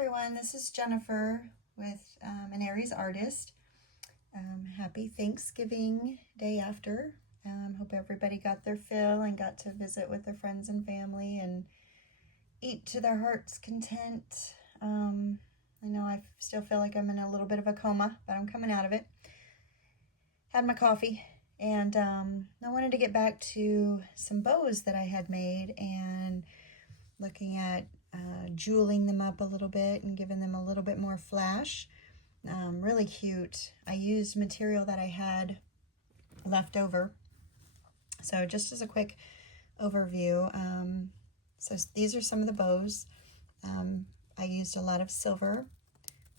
everyone, this is Jennifer with an Aries artist. Happy Thanksgiving day after. Hope everybody got their fill and got to visit with their friends and family and eat to their heart's content. I know I still feel like I'm in a little bit of a coma, but I'm coming out of it. Had my coffee, and I wanted to get back to some bows that I had made and looking at jeweling them up a little bit and giving them a little bit more flash. Really cute. I used material that I had left over. So just as a quick overview, so these are some of the bows. I used a lot of silver,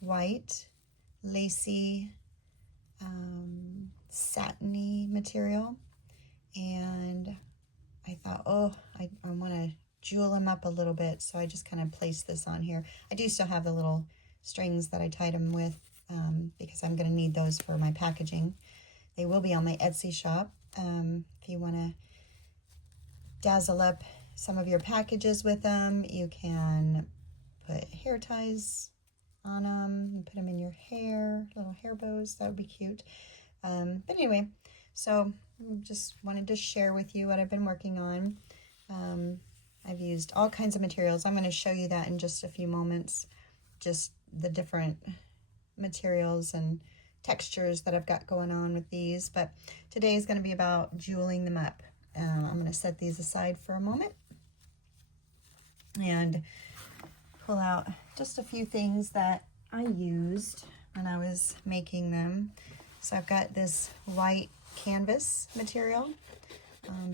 white, lacy, satiny material, and I thought, oh, I want to jewel them up a little bit, so I just kind of placed this on here. I do still have the little strings that I tied them with because I'm going to need those for my packaging. They will be on my Etsy shop. If you want to dazzle up some of your packages with them, you can put hair ties on them and put them in your hair, little hair bows. That would be cute. But anyway, so just wanted to share with you what I've been working on. I've used all kinds of materials. I'm going to show you that in just a few moments, just the different materials and textures that I've got going on with these. But today is going to be about jeweling them up. I'm going to set these aside for a moment and pull out just a few things that I used when I was making them. So I've got this white canvas material.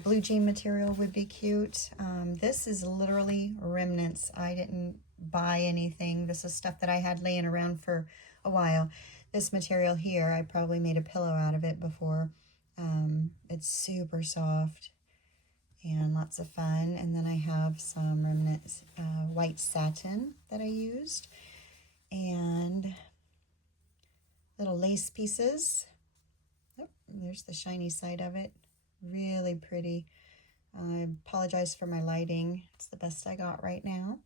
Blue jean material would be cute. This is literally remnants. I didn't buy anything. This is stuff that I had laying around for a while. This material here, I probably made a pillow out of it before. It's super soft and lots of fun. And then I have some remnants white satin that I used, and little lace pieces. Oh, there's the shiny side of it. Really pretty. I apologize for my lighting. It's the best I got right now.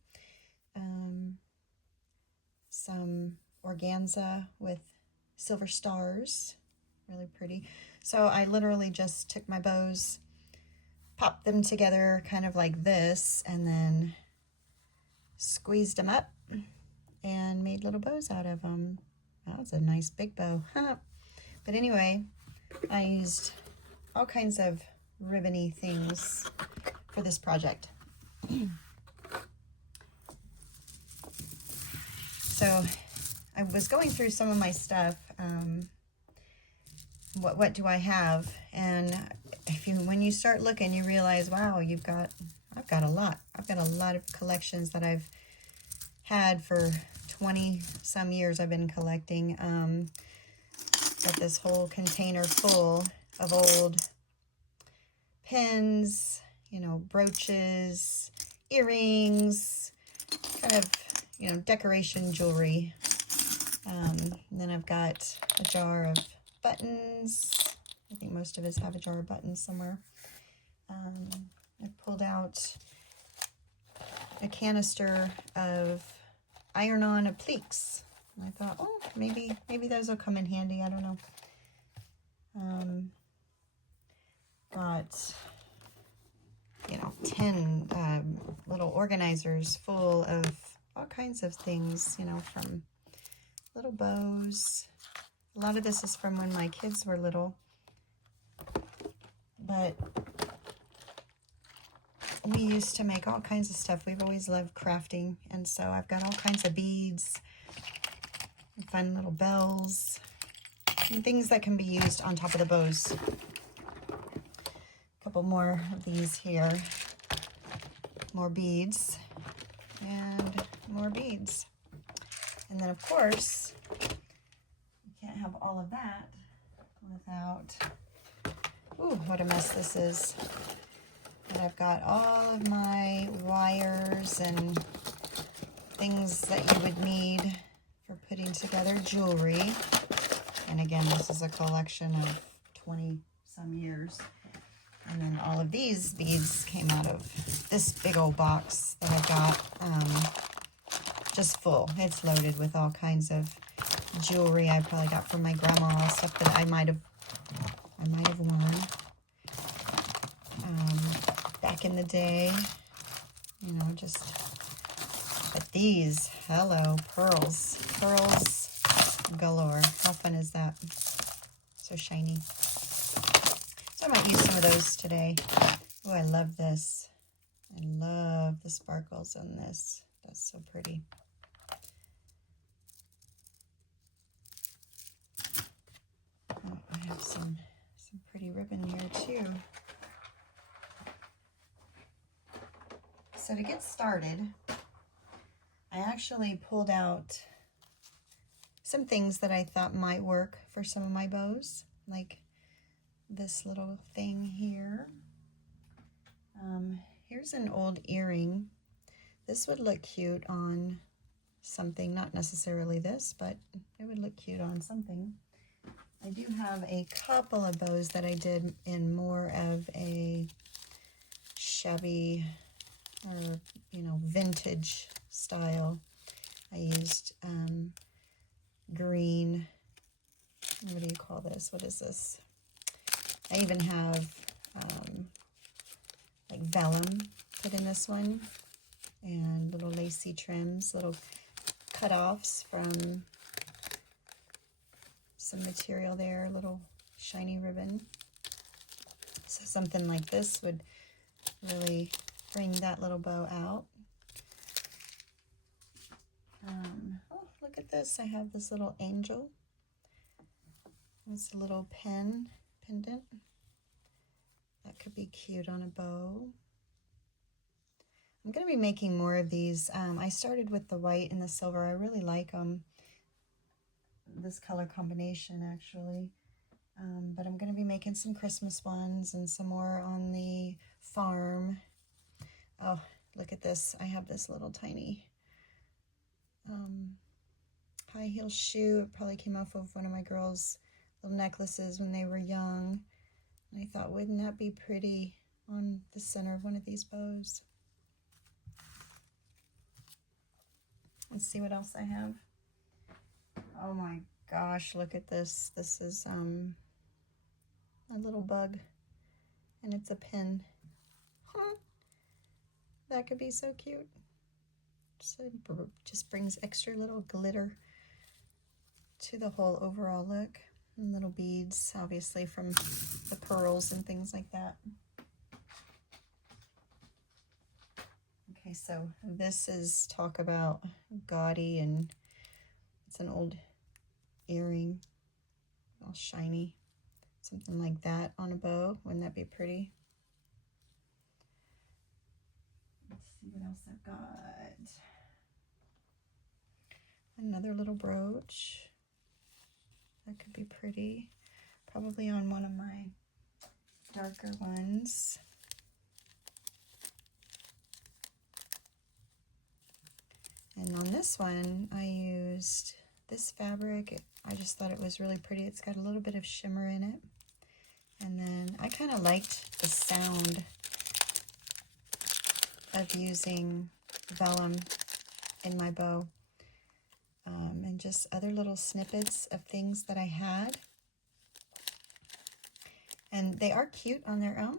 Some organza with silver stars. Really pretty. So I literally just took my bows, popped them together kind of like this, and then squeezed them up and made little bows out of them. That was a nice big bow. But anyway, I used all kinds of ribbony things for this project. So I was going through some of my stuff. What do I have? And when you start looking, you realize, wow, I've got a lot. I've got a lot of collections that I've had for 20 some years. I've been collecting. Got this whole container full of old pins, brooches, earrings, kind of, decoration jewelry. And then I've got a jar of buttons. I think most of us have a jar of buttons somewhere. I've pulled out a canister of iron-on appliques. And I thought, oh, maybe those will come in handy. I don't know. Got 10 little organizers full of all kinds of things, from little bows. A lot of this is from when my kids were little, but we used to make all kinds of stuff. We've always loved crafting, and so I've got all kinds of beads, fun little bells, and things that can be used on top of the bows. A couple more of these here. More beads and more beads. And then, of course, you can't have all of that without, ooh, what a mess this is. But I've got all of my wires and things that you would need for putting together jewelry. And again, this is a collection of 20 some years. And then all of these beads came out of this big old box that I got just full. It's loaded with all kinds of jewelry I probably got from my grandma, stuff that I might have worn back in the day. You know, just, but these, hello, pearls galore. How fun is that? So shiny. So I might use some of those today. Oh, I love this. I love the sparkles on this. That's so pretty. Oh, I have some pretty ribbon here too. So to get started, I actually pulled out some things that I thought might work for some of my bows, like this little thing here. Here's an old earring. This would look cute on something, not necessarily this, but it would look cute on something. I do have a couple of bows that I did in more of a shabby or, you know, vintage style. I used green, what do you call this? What is this? I even have like vellum put in this one, and little lacy trims, little cut-offs from some material there, little shiny ribbon. So something like this would really bring that little bow out. Oh, look at this. I have this little angel. It's a little pendant. That could be cute on a bow. I'm going to be making more of these. I started with the white and the silver. I really like this color combination, actually. But I'm going to be making some Christmas ones and some more on the farm. Oh, look at this. I have this little tiny high heel shoe. It probably came off of one of my girls' little necklaces when they were young. And I thought, wouldn't that be pretty on the center of one of these bows? Let's see what else I have. Oh my gosh, look at this. This is a little bug, and it's a pin. Huh. That could be so cute. So it just brings extra little glitter to the whole overall look. And little beads, obviously, from the pearls and things like that. Okay, so this is talk about gaudy, and it's an old earring, all shiny. Something like that on a bow. Wouldn't that be pretty? Let's see what else I've got. Another little brooch. That could be pretty. Probably on one of my darker ones. And on this one, I used this fabric. I just thought it was really pretty. It's got a little bit of shimmer in it. And then I kind of liked the sound of using vellum in my bow. And just other little snippets of things that I had. And they are cute on their own.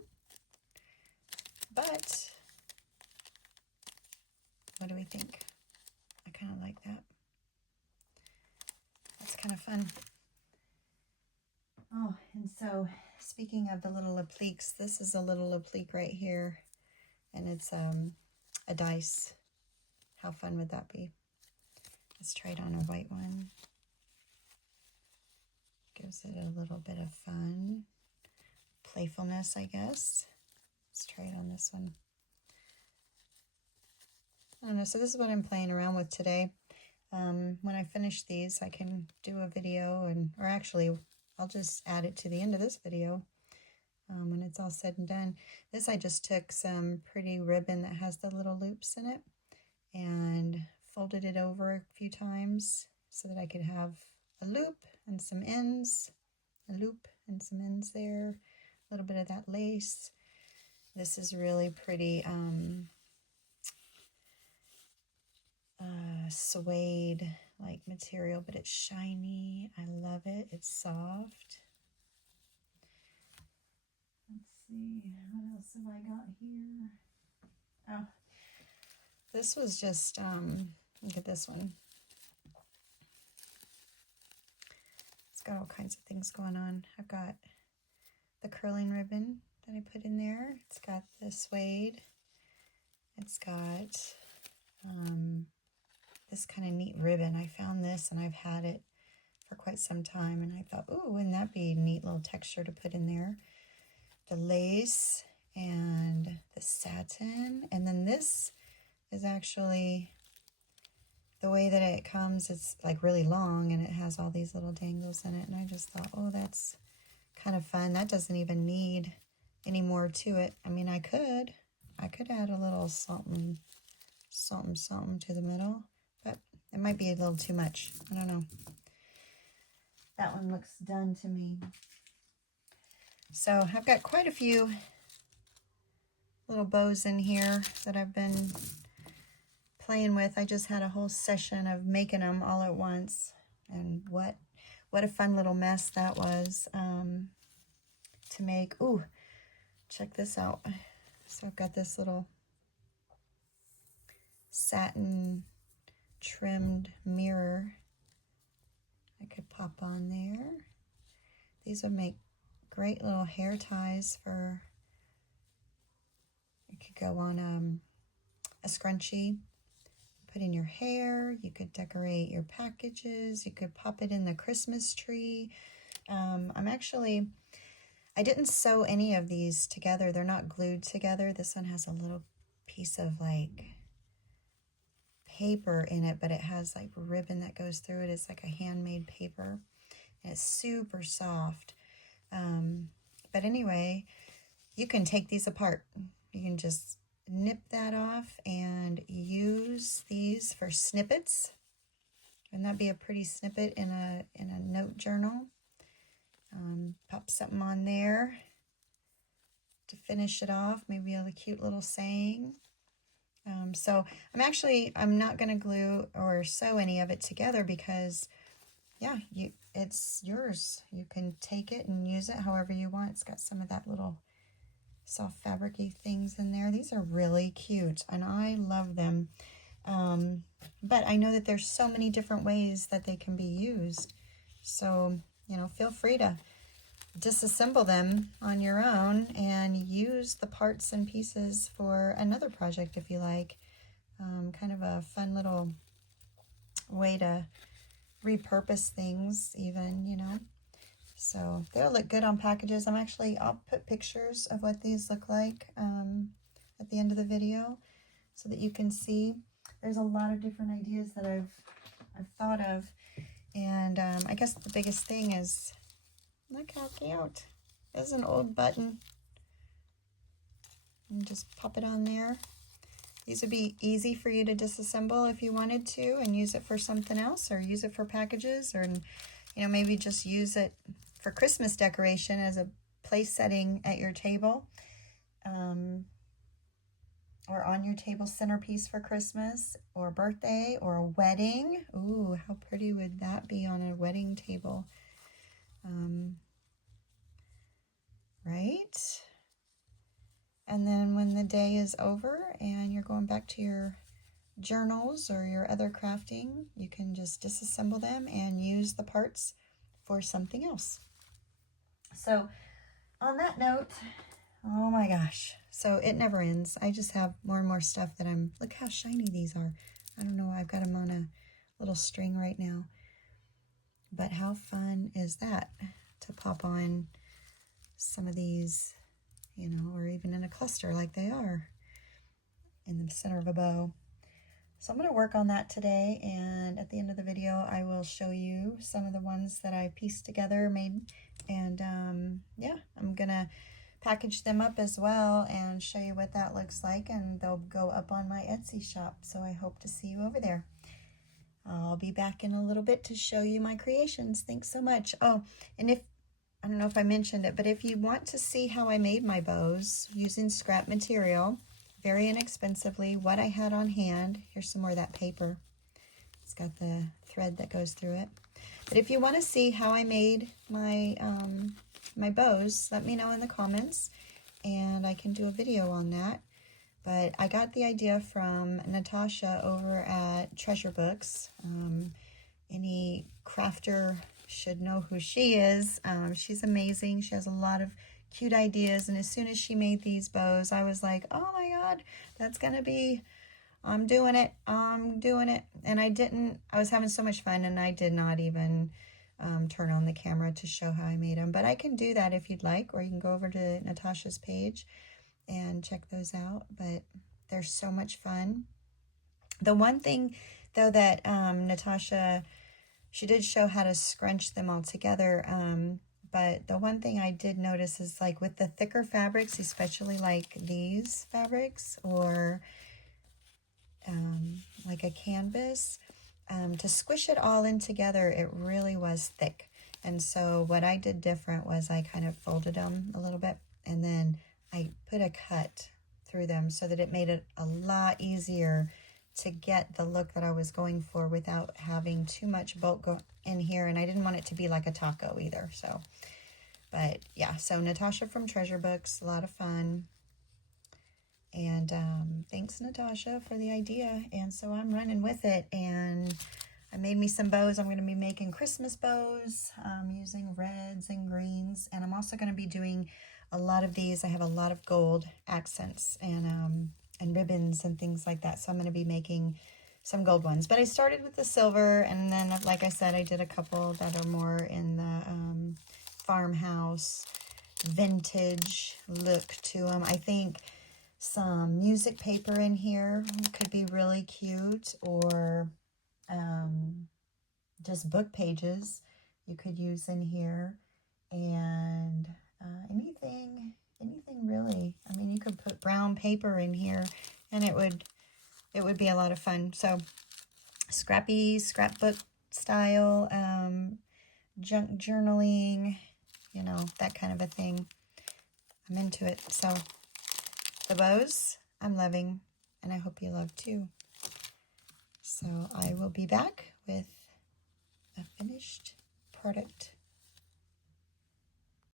But what do we think? I kind of like that. That's kind of fun. Oh, and so speaking of the little appliques, this is a little applique right here. And it's a dice. How fun would that be? Let's try it on a white one. Gives it a little bit of fun. Playfulness, I guess. Let's try it on this one. I don't know, so this is what I'm playing around with today. When I finish these, I can do a video, or actually, I'll just add it to the end of this video when it's all said and done. This, I just took some pretty ribbon that has the little loops in it and folded it over a few times so that I could have a loop and some ends, a loop and some ends there, a little bit of that lace. This is really pretty suede like material, but it's shiny. I love it. It's soft. Let's see, what else have I got here? Oh, this was just, look at this one. It's got all kinds of things going on. I've got the curling ribbon that I put in there. It's got the suede. It's got this kind of neat ribbon. I found this and I've had it for quite some time, and I thought, oh, wouldn't that be a neat little texture to put in there? The lace and the satin, and then this is actually the way that it comes. It's like really long and it has all these little dangles in it, and I just thought, oh, that's kind of fun. That doesn't even need any more to it. I mean, I could add a little something to the middle, but it might be a little too much. I don't know. That one looks done to me. So I've got quite a few little bows in here that I've been playing with. I just had a whole session of making them all at once, and what a fun little mess that was to make. Ooh, check this out. So I've got this little satin trimmed mirror I could pop on there. These would make great little hair ties for, you could go on a scrunchie, put in your hair. You could decorate your packages. You could pop it in the Christmas tree. I didn't sew any of these together. They're not glued together. This one has a little piece of like paper in it, but it has like ribbon that goes through it. It's like a handmade paper, and it's super soft. But anyway, you can take these apart. You can just nip that off and use these for snippets. Wouldn't that be a pretty snippet in a note journal? Pop something on there to finish it off. Maybe a cute little saying. So I'm not going to glue or sew any of it together because, yeah, it's yours. You can take it and use it however you want. It's got some of that little soft fabric-y things in there. These are really cute, and I love them. But I know that there's so many different ways that they can be used. So, you know, feel free to disassemble them on your own and use the parts and pieces for another project if you like. Kind of a fun little way to repurpose things even, you know. So they'll look good on packages. I'll put pictures of what these look like at the end of the video so that you can see. There's a lot of different ideas that I've thought of, and I guess the biggest thing is, look how cute. There's an old button. And just pop it on there. These would be easy for you to disassemble if you wanted to and use it for something else, or use it for packages, or, you know, maybe just use it for Christmas decoration as a place setting at your table, or on your table centerpiece for Christmas or birthday or a wedding. Ooh, how pretty would that be on a wedding table? Right? And then when the day is over and you're going back to your journals or your other crafting, you can just disassemble them and use the parts for something else. So on that note, oh my gosh, so it never ends. I just have more and more stuff that look how shiny these are. I don't know, I've got them on a little string right now. But how fun is that to pop on some of these, you know, or even in a cluster like they are in the center of a bow. So I'm going to work on that today, and at the end of the video I will show you some of the ones that I pieced together, made, and yeah, I'm going to package them up as well and show you what that looks like, and they'll go up on my Etsy shop, so I hope to see you over there. I'll be back in a little bit to show you my creations. Thanks so much. Oh, and I don't know if I mentioned it, but if you want to see how I made my bows using scrap material, very inexpensively, what I had on hand, here's some more of that paper. It's got the thread that goes through it. But if you want to see how I made my my bows, let me know in the comments, and I can do a video on that. But I got the idea from Natasha over at Treasure Books. Any crafter should know who she is. She's amazing. She has a lot of cute ideas, and as soon as she made these bows, I was like, oh my god, that's gonna be, I'm doing it, and I was having so much fun, and I did not even turn on the camera to show how I made them, but I can do that if you'd like, or you can go over to Natasha's page and check those out. But they're so much fun. The one thing though that Natasha, she did show how to scrunch them all together, but the one thing I did notice is, like, with the thicker fabrics, especially like these fabrics, or like a canvas, to squish it all in together, it really was thick. And so what I did different was I kind of folded them a little bit, and then I put a cut through them so that it made it a lot easier to get the look that I was going for without having too much bulk go in here. And I didn't want it to be like a taco either. So, but yeah, so Natasha from Treasure Books, a lot of fun. And thanks, Natasha, for the idea. And so I'm running with it, and I made me some bows. I'm going to be making Christmas bows using reds and greens. And I'm also going to be doing a lot of these. I have a lot of gold accents and ribbons and things like that. So I'm going to be making some gold ones. But I started with the silver, and then, like I said, I did a couple that are more in the farmhouse vintage look to them. I think some music paper in here could be really cute, or just book pages you could use in here, and anything really. I mean, you could put brown paper in here, and it would be a lot of fun. So Scrappy, scrapbook style, junk journaling, you know, that kind of a thing. I'm into it. So the bows I'm loving, and I hope you love too. So I will be back with a finished product